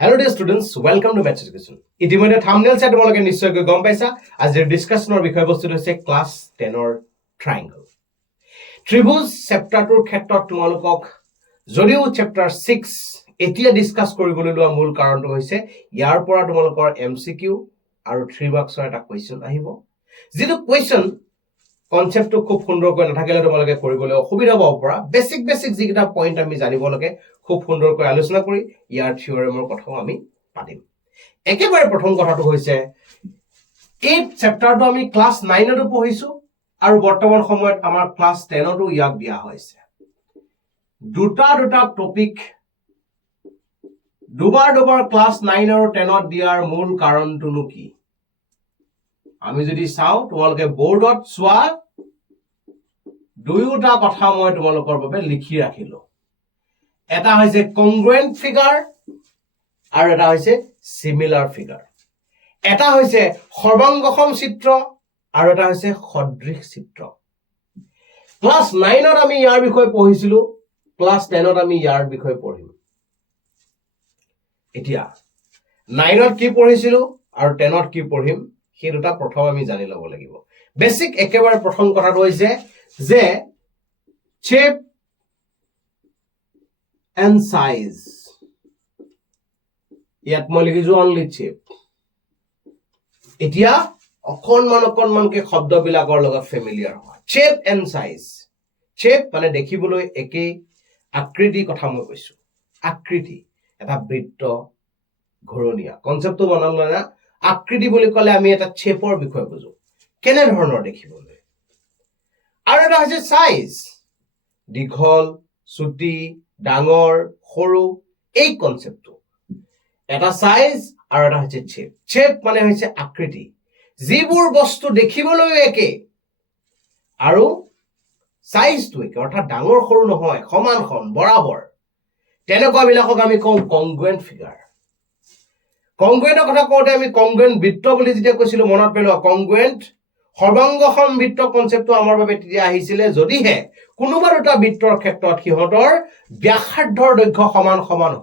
Hello dear students, welcome to Maths Education. ইতিমধ্যে thumbnail চাই তোমালোকে নিশ্চয়কৈ গম পাইছা আজিৰ ডিসকাশনৰ বিষয়বস্তুটো হৈছে ক্লাছ 10 ৰ ট্ৰায়াঙ্গল। ত্ৰিভুজ চেপ্টাৰটোৰ ক্ষেত্ৰত তোমালোকক যদিও চেপ্টাৰ 6 এতিয়া ডিসকাস কৰিবলৈ লোৱা মূল কাৰণটো হৈছে ইয়াৰ পৰা তোমালোকৰ এমসিকিউ আৰু 3 মাৰ্কছৰ এটা কোৱেশ্চন আহিব। যেটো কোৱেশ্চন কনসেপ্টটো খুব সুন্দৰকৈ নাথাকিলে তোমালোকে কৰিবলৈ অসুবিধা হ'ব পৰা বেসিক যিটা পইণ্ট আমি জানিব লাগে খুব সুন্দৰকৈ আলোচনা কৰি ইয়াৰ থিওৰেমৰ কথাও আমি পাতিম। একেবাৰে প্ৰথম কথাটো হৈছে এই চেপ্টাৰটো আমি ক্লাছ 9 ত পঢ়িছো আৰু বৰ্তমান সময়ত আমাৰ ক্লাছ 10 তো ইয়াক দিয়া হৈছে। দুটা টপিক দুবাৰ ক্লাছ 9 আৰু 10 ত দিয়াৰ মূল কাৰণটো কি আমি যদি চাও তোমালোকে বোৰ্ডত চোৱা দুয়োটা কথা মই তোমালোকৰ বাবে লিখি ৰাখিলো। এটা হৈছে কংগ্ৰুৱেন্ট ফিগাৰ আৰু এটা হৈছে সিমিলাৰ ফিগাৰ। এটা হৈছে সৰ্বাংগসম চিত্ৰ আৰু এটা হৈছে সদৃশ চিত্ৰ। ক্লাছ 9 ত আমি ইয়াৰ বিষয়ে পঢ়িছিলো, ক্লাছ 10 ত আমি ইয়াৰ বিষয়ে পঢ়িম। এতিয়া 9 ত কি পঢ়িছিলো আৰু 10 ত কি পঢ়িম সেই দুটা প্ৰথম আমি জানি ল'ব লাগিব। বেসিক একেবাৰে প্ৰথম কথাটো হৈছে যে shape and size ইয়াত মই লিখিছো only shape। এতিয়া অকনমানকে শব্দবিলাকৰ লগত ফেমিলিয়াৰ হয়। shape and size, shape মানে দেখিবলৈ একে, আকৃতি কথা মই কৈছো। আকৃতি এটা বৃত্ত ঘূৰণীয়া কনসেপ্টটো মনত লনা। আকৃতি বুলি ক'লে আমি এটা শেপৰ বিষয় বুজো, কেনে ধৰণৰ দেখিবলৈ। আৰু এটা হৈছে সাইজ, দীঘল চুটি ডাঙৰ সৰু এই কনসেপ্টটো। এটা সাইজ আৰু এটা হৈছে শেপ। শেপ মানে হৈছে আকৃতি, যিবোৰ বস্তু দেখিবলৈ একে আৰু সাইজটো একে, অৰ্থাৎ ডাঙৰ সৰু নহয়, সমান বৰাবৰ। তেনেকুৱা বিলাকক আমি কওঁ কংগ্ৰুৱেন্ট ফিগাৰ। কংগ্ৰুৱেন্টৰ কথা কওঁতে আমি কংগ্ৰুৱেন্ট বৃত্ত বুলি যেতিয়া কৈছিলো মনত পেলোৱা। কংগ্ৰুৱেন্ট সৰ্বাংগসম বৃত্ত কনসেপ্টটো আমাৰ বাবে তেতিয়া আহিছিলে যদিহে কোনোবা দুটা বৃত্তৰ ক্ষেত্ৰত সিহঁতৰ ব্যাসাৰ্ধৰ দৈৰ্ঘ্য সমান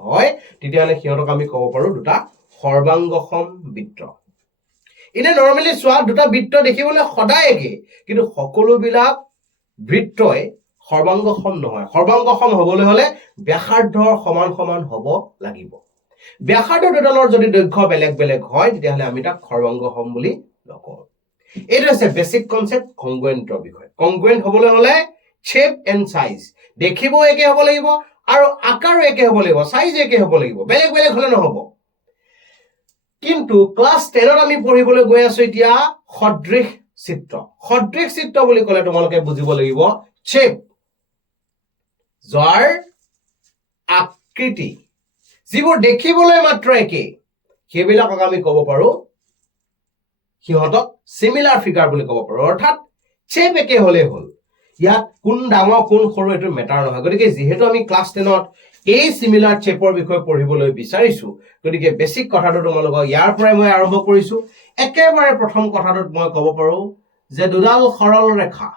হয়, তেতিয়াহলে সিহঁতক আমি ক'ব পাৰো দুটা সৰ্বাংগসম বৃত্ত। এনে নৰমালি চোৱা দুটা বৃত্ত দেখিবলৈ সদায় একে, কিন্তু সকলোবিলাক বৃত্তই সৰ্বাংগসম নহয়। সৰ্বাংগসম হ'বলৈ হলে ব্যাসাৰ্ধৰ সমান হ'ব লাগিব। ব্যাসাৰ্ধ দুডালৰ যদি দৈৰ্ঘ্য বেলেগ হয় তেতিয়াহলে আমি তাক সৰ্বাংগসম বুলি নকওঁ। এইটো হৈছে বেসিক কনসেপ্ট কংগ্ৰুৱেন্টৰ বিষয়। কংগ্ৰুৱেন্ট হ'বলৈ হলে shape and size দেখিব একে হ'ব লাগিব আৰু আকাৰো একে হ'ব লাগিব, সাইজ একে হ'ব লাগিব, বেলেগ হলে নহব। কিন্তু ক্লাছ 10 ত আমি পঢ়িবলৈ গৈ আছো এতিয়া সদৃশ চিত্ৰ। সদৃশ চিত্ৰ বুলি ক'লে তোমালোকে বুজিব লাগিব shape, যাৰ আকৃতি যিবোৰ দেখিবলৈ মাত্ৰ একে সেইবিলাকক আমি ক'ব পাৰো, সিহঁতক সিমিলাৰ ফিগাৰ বুলি ক'ব পাৰো। অৰ্থাৎ shape একে হলে হ'ল, ইয়াত কোন ডাঙৰ কোন সৰু এইটো মেটাৰ নহয়। গতিকে যিহেতু আমি ক্লাছ 10 ত এই সিমিলাৰ শেপৰ বিষয়ে পঢ়িবলৈ বিচাৰিছো, গতিকে বেসিক কথাটো তোমালোকক ইয়াৰ পৰাই মই আৰম্ভ কৰিছো। একেবাৰে প্ৰথম কথাটোত মই ক'ব পাৰো যে দুডাল সৰল ৰেখা,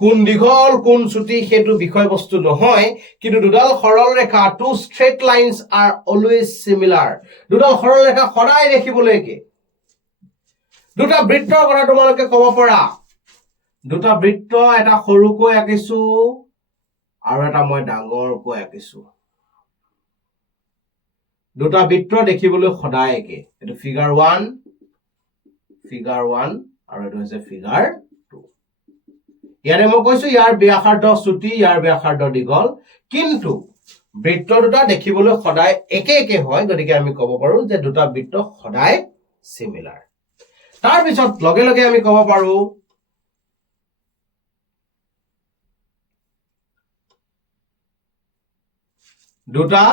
কোন দীঘল কোন চুটি সেইটো বিষয়বস্তু নহয়, কিন্তু দুডাল সৰল ৰেখা, two straight lines are always similar। দুডাল সৰল ৰেখা সদায় দেখিবলৈ একে। দুটা বৃত্তৰ কথা তোমালোকে ক'ব পাৰা, দুটা বৃত্ত এটা সৰুকৈ আঁকিছো আৰু এটা মই ডাঙৰকৈ আঁকিছো। দুটা বৃত্ত দেখিবলৈ সদায় একে। এইটো ফিগাৰ 1 আৰু এইটো হৈছে ফিগাৰ 2। ইয়াৰে মই কৈছো ইয়াৰ ব্যাসাৰ্ধ চুটি, ইয়াৰ ব্যাসাৰ্ধ দীঘল, কিন্তু বৃত্ত দুটা দেখিবলৈ সদায় একে হয়। গতিকে আমি ক'ব পাৰো যে দুটা বৃত্ত সদায় সিমিলাৰ। তাৰ পিছত লগে আমি ক'ব পাৰো দুটা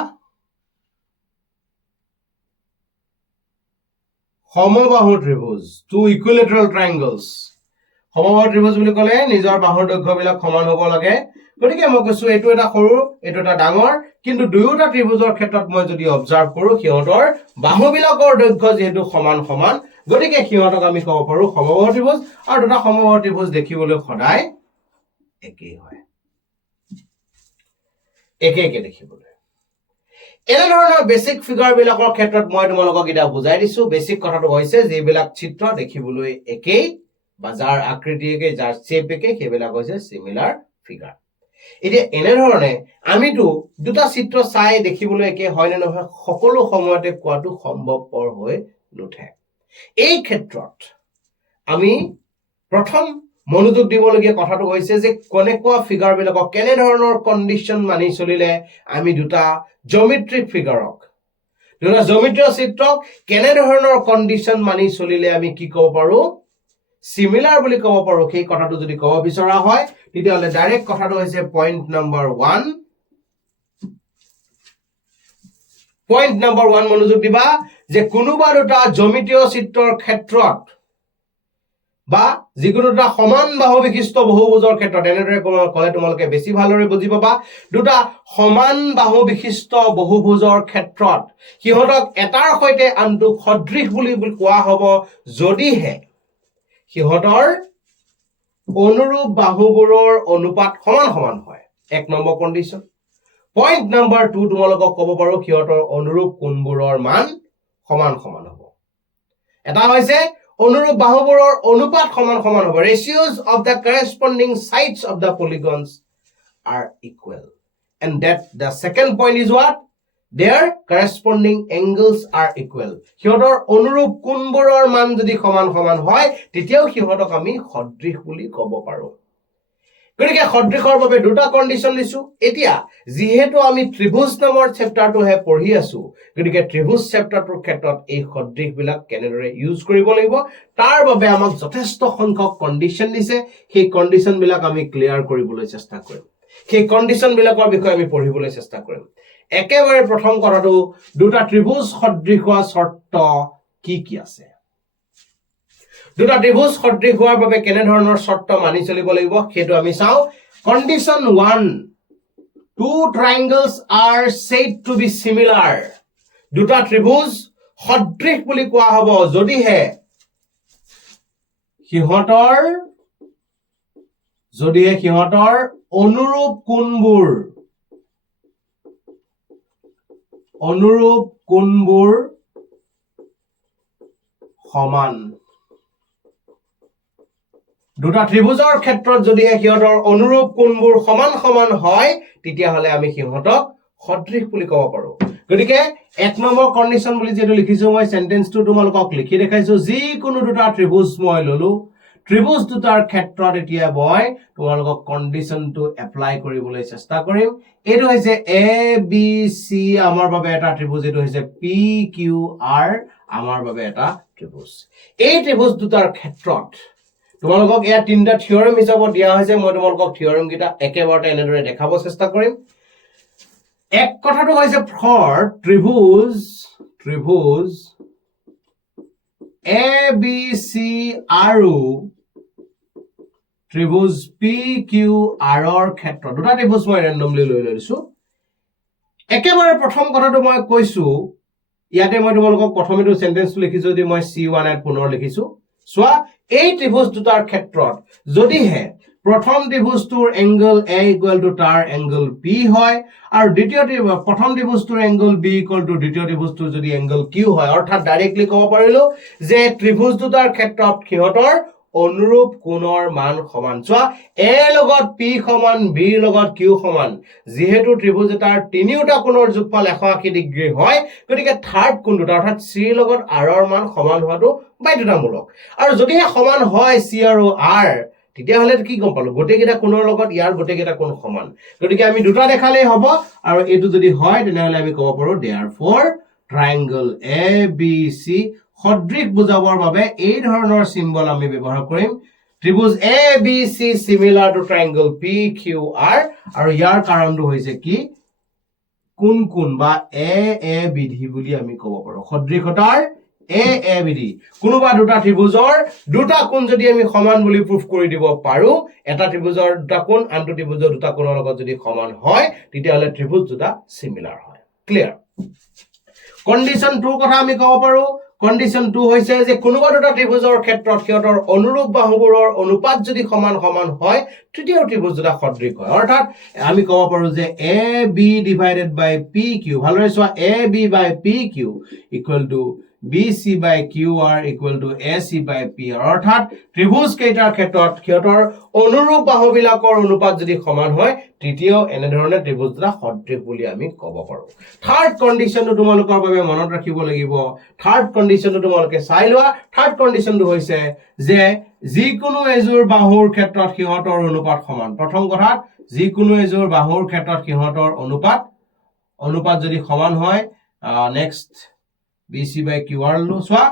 সমবাহু ত্ৰিভুজ, two equilateral triangles। সমবাহু ত্ৰিভুজ বুলি ক'লে নিজৰ বাহুৰ দৈৰ্ঘ্যবিলাক সমান হ'ব লাগে। গতিকে মই কৈছো এইটো এটা সৰু এইটো এটা ডাঙৰ, কিন্তু দুয়োটা ত্ৰিভুজৰ ক্ষেত্ৰত মই যদি অবজাৰ্ভ কৰো সিহঁতৰ বাহুবিলাকৰ দৈৰ্ঘ্য যিহেতু সমান, গতিকে সিহঁতক আমি ক'ব পাৰো সমবাহু ত্ৰিভুজ। আৰু দুটা সমবাহু ত্ৰিভুজ দেখিবলৈ সদায় একেই হয়। একে একে দেখিবলৈ এনে ধৰণৰ বেসিক ফিগাৰ বিলাকৰ ক্ষেত্ৰত মই তোমালোকক এটা বুজাই দিছো বেসিক কথাটো হৈছে যেবিলাক চিত্ৰ দেখিবলৈ একেই বা যাৰ আকৃতি একে যাৰ শেপ একে সেইবিলাক হৈছে সিমিলাৰ ফিগাৰ এতিয়া এনে ধৰণে আমিতো দুটা চিত্ৰ চাই দেখিবলৈ একে হয় নে নহয় সকলো সময়তে কোৱাটো সম্ভৱপৰ হৈ নুঠে এই ক্ষেত্ৰত আমি প্ৰথম মনোযোগ দিবলগীয়া কথাটো হৈছে যে কোনেকুৱা ফিগাৰ বিলাকক কেনে ধৰণৰ কন্ডিশন মানি চলিলে আমি দুটা জিওমেট্ৰিক ফিগাৰক দুটা জিওমেট্ৰিক চিত্ৰক কেনে ধৰণৰ কন্ডিশন মানি চলিলে আমি কি ক'ব পাৰো সিমিলাৰ বুলি ক'ব পাৰো সেই কথাটো যদি ক'ব বিচৰা হয় তেতিয়াহলে ডাইৰেক্ট কথাটো হৈছে পইণ্ট নম্বৰ 1 পইণ্ট নম্বৰ 1 মনোযোগ দিবা যে কোনোবা দুটা জিওমেট্ৰিক চিত্ৰৰ ক্ষেত্ৰত বা যিকোনো দুটা সমান বাহু বিশিষ্ট বহুভুজৰ ক্ষেত্ৰত এনেদৰে ক'লে তোমালোকে বেছি ভালদৰে বুজি পাবা দুটা সমান বাহু বিশিষ্ট বহুভুজৰ ক্ষেত্ৰত সিহঁতক এটাৰ সৈতে আনটো সদৃশ বুলি কোৱা হ'ব যদিহে সিহঁতৰ অনুৰূপ বাহুবোৰৰ অনুপাত সমান সমান হয় এক নম্বৰ কন্ডিশন পইণ্ট নম্বৰ 2 তোমালোকক ক'ব পাৰো সিহঁতৰ অনুৰূপ কোণবোৰৰ মান সমান সমান হ'ব এটা হৈছে অনুৰূপ বাহুবোৰৰ অনুপাত সমান সমান হ'ব ratios of the corresponding sides of the polygons are equal and that the second point is what their corresponding angles are equal সিহঁতৰ অনুৰূপ কোণবোৰৰ মান যদি সমান সমান হয় তেতিয়াও সিহঁতক আমি সদৃশ বুলি ক'ব পাৰো গতিকে সদৃশৰ বাবে দুটা কন্ডিশন দিছো এতিয়া যেহেতু আমি ত্ৰিভুজ নামৰ চেপ্টাৰটোহে পঢ়ি আছো গতিকে ত্ৰিভুজ চেপ্টাৰটোৰ ক্ষেত্ৰত এই সদৃশ বিলাক কেনেদৰে ইউজ কৰিব লাগিব তাৰ বাবে আমাক যথেষ্ট সংখ্যক কন্ডিশন দিছে সেই কন্ডিশন বিলাক আমি ক্লিয়াৰ কৰিবলৈ চেষ্টা কৰিম সেই কন্ডিশন বিলাকৰ বিষয়ে আমি পঢ়িবলৈ চেষ্টা কৰিম একেবাৰে প্ৰথম কথাটো দুটা ত্ৰিভুজ সদৃশ হোৱা শৰ্ত কি কি আছে দুটা ত্ৰিভুজ সদৃশ হোৱাৰ বাবে কেনে ধৰণৰ শৰ্ত মানি চলিব লাগিব সেইটো আমি চাও condition 1 two triangles are said to be similar দুটা ত্ৰিভুজ সদৃশ বুলি কোৱা হ'ব যদিহে সিহঁতৰ অনুৰূপ কোণবোৰ সমান দুটা ত্ৰিভুজৰ ক্ষেত্ৰত যদিহে সিহঁতৰ অনুৰূপ কোণবোৰ সমান সমান হয় তেতিয়াহলে আমি সিহঁতক সদৃশ বুলি ক'ব পাৰো গতিকে এক নম্বৰ কন্ডিশন বুলি যেটো লিখিছো মই সেন্টেন্সটো তোমালোকক লিখি দেখাইছো যিকোনো দুটা ত্ৰিভুজ মই ললো ত্ৰিভুজ দুটাৰ ক্ষেত্ৰত এতিয়া মই তোমালোকক কন্ডিশনটো এপ্লাই কৰিবলৈ চেষ্টা কৰিম এটো হৈছে এ বি সি আমাৰ বাবে এটা ত্ৰিভুজ এটো হৈছে পি কিউ আৰ আমাৰ বাবে এটা ত্ৰিভুজ এই ত্ৰিভুজ দুটাৰ ক্ষেত্ৰত তোমালোকক এয়া তিনটা থিওৰেম হিচাপত দিয়া হৈছে মই তোমালোকক থিওৰেম গিটা একেবাৰতে এনেদৰে দেখাব চেষ্টা কৰিম এক কথাটো হৈছে ফৰ ত্ৰিভুজ এ বি সি আৰু ত্ৰিভুজ পি কিউ আৰৰ ক্ষেত্ৰত দুটা ত্ৰিভুজ মই ৰেন্ডমলি লৈ লৈছো একেবাৰে প্ৰথম কথাটো মই কৈছো ইয়াতে মই তোমালোকক প্ৰথমেটো সেন্টেন্সটো লিখিছো যদি মই C1 এত পুনৰ লিখিছো সোৱা এই ত্ৰিভুজ দুটাৰ ক্ষেত্ৰত যদিহে প্ৰথম ত্ৰিভুজটোৰ এংগল A ইকুৱেল টু তাৰ এংগল P হয় আৰু প্ৰথম ত্ৰিভুজটোৰ এংগল B ইকুৱেল টু দ্বিতীয় ত্ৰিভুজটোৰ যদি এংগল Q হয় অৰ্থাৎ ডাইৰেক্টলি ক'ব পাৰিলো যে ত্ৰিভুজ দুটাৰ ক্ষেত্ৰত সিহঁতৰ অনুৰূপ কোণৰ মান সমান সোৱা A লগত P সমান B লগত Q সমান যেহেতু ত্ৰিভুজ এটাৰ তিনিওটা কোণৰ যোগফল 180 ডিগ্ৰী হয় গতিকে থাৰ্ড কোণ দুটা অৰ্থাৎ C লগত R ৰ মান সমান হোৱাটো বাধ্যতামূলক আৰু যদিহে সমান হয় C আৰু R তেতিয়াহলে কি গম পালো গোটেইকেইটা কোণৰ লগত ইয়াৰ গোটেইকেইটা কোণ সমান গতিকে আমি দুটা দেখালেই হ'ব আৰু এটো যদি হয় তেনেহলে আমি ক'ব পাৰো therefore triangle ABC সদৃশ বুজাবৰ বাবে এই ধৰণৰ সিম্বল আমি ব্যৱহাৰ কৰিম ত্ৰিভুজ ABC similar to triangle PQR আৰু ইয়াৰ কাৰণটো হৈছে কি কোন বা এ বিধি বুলি আমি ক'ব পাৰো সদৃশতাৰ এ বিধি কোনোবা দুটা ত্ৰিভুজৰ দুটা কোণ যদি আমি সমান বুলি প্ৰুফ কৰি দিব পাৰো এটা ত্ৰিভুজৰ দুটা কোণ আনটো ত্ৰিভুজৰ দুটা কোণৰ লগত যদি সমান হয় তেতিয়াহলে ত্ৰিভুজ দুটা সিমিলাৰ হয় ক্লিয়াৰ কন্ডিশন 2 কথা আমি ক'ব পাৰো কণ্ডিশ্যন 2 হৈছে যে কোনোবা দুটা ত্ৰিভুজৰ ক্ষেত্ৰত সিহঁতৰ অনুৰূপ বাহুবোৰৰ অনুপাত যদি সমান সমান হয় তৃতীয় ত্ৰিভুজ দুটা সদৃশ হয় অৰ্থাৎ আমি ক'ব পাৰো যে AB ডিভাইডেড বাই PQ ভালদৰে চোৱা AB by PQ equal to BC by QR equal to AC by PR অৰ্থাৎ ত্ৰিভুজ কেইটাৰ ক্ষেত্ৰত সিহঁতৰ অনুৰূপ বাহুবিলাকৰ অনুপাত যদি সমান হয় তৃতীয় এনেধৰণে ত্ৰিভুজ দুটা সদৃশ বুলি আমি ক'ব পাৰো থাৰ্ড কণ্ডিশ্যনটো তোমালোকৰ বাবে মনত ৰাখিব লাগিব থাৰ্ড কণ্ডিশ্যনটো তোমালোকে চাই লোৱা থাৰ্ড কণ্ডিশ্যনটো হৈছে যে যিকোনো এযোৰ বাহুৰ ক্ষেত্ৰত সিহঁতৰ অনুপাত সমান প্ৰথম কথা যিকোনো এযোৰ বাহুৰ ক্ষেত্ৰত সিহঁতৰ অনুপাত যদি সমান হয় নেক্সট BC by QR লো চোৱা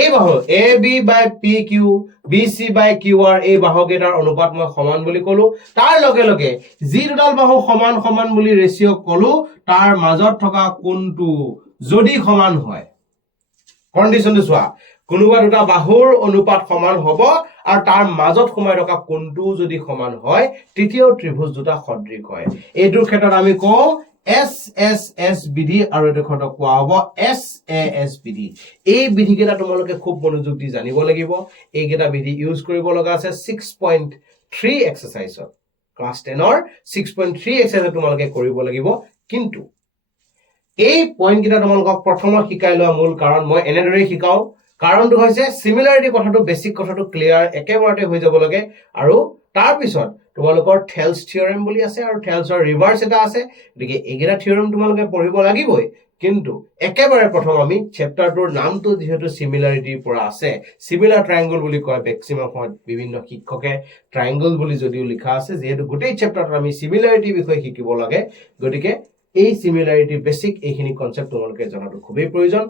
এই বাহু AB by PQ BC by QR এই বাহু কেইটাৰ অনুপাত মই সমান বুলি ক'লো তাৰ লগে লগে যি দুডাল বাহু সমান সমান বুলি ৰেচিও ক'লো তাৰ মাজত থকা কোণটো যদি সমান হয় কণ্ডিশ্যনটো চোৱা কোনোবা দুটা বাহুৰ অনুপাত সমান হ'ব আৰু তাৰ মাজত সোমাই থকা কোণটো যদি সমান হয় তৃতীয় ত্ৰিভুজ দুটা সদৃশ হয় এইটোৰ ক্ষেত্ৰত আমি কওঁ SSS বিধি আৰু এটা ক্ষেত্ৰত কোৱা হ'ব SAS বিধি এই বিধি কেইটা তোমালোকে খুব মনোযোগ দি জানিব লাগিব এই কেইটা বিধি ইউজ কৰিব লগা আছে 6.3 এক্সাৰসাইজত ক্লাছ 10 ৰ 6.3 এক্সাৰসাইজ তোমালোকে কৰিব লাগিব কিন্তু এই পইণ্ট কেইটা তোমালোকক প্ৰথমত শিকাই লোৱা মূল কাৰণ মই এনেদৰে শিকাও কাৰণটো হৈছে সিমিলাৰিটি কথাটো বেসিক কথাটো ক্লিয়াৰ একেবাৰতে হৈ যাব লাগে আৰু তাৰ পিছত তোমালোকৰ থেলছ থিওৰেম বুলি আছে আৰু থেলছৰ ৰিভাৰ্স এটা আছে গতিকে এইকেইটা থিওৰেম তোমালোকে পঢ়িব লাগিবই কিন্তু একেবাৰে প্ৰথম আমি চেপ্টাৰটোৰ নামটো যেহেতু সিমিলাৰিটিৰ পৰা আছে সিমিলাৰ ট্ৰায়াঙ্গল বুলি কয় মেক্সিমাম হয় বিভিন্ন শিক্ষকে ট্ৰায়াঙ্গল বুলি যদিও লিখা আছে যেহেতু গোটেই চেপ্টাৰটো আমি সিমিলাৰিটি বিষয়ে শিকিব লাগে গতিকে এই সিমিলাৰিটি বেসিক এইখিনি কনসেপ্ট তোমালোকে জনাটো খুবেই প্ৰয়োজন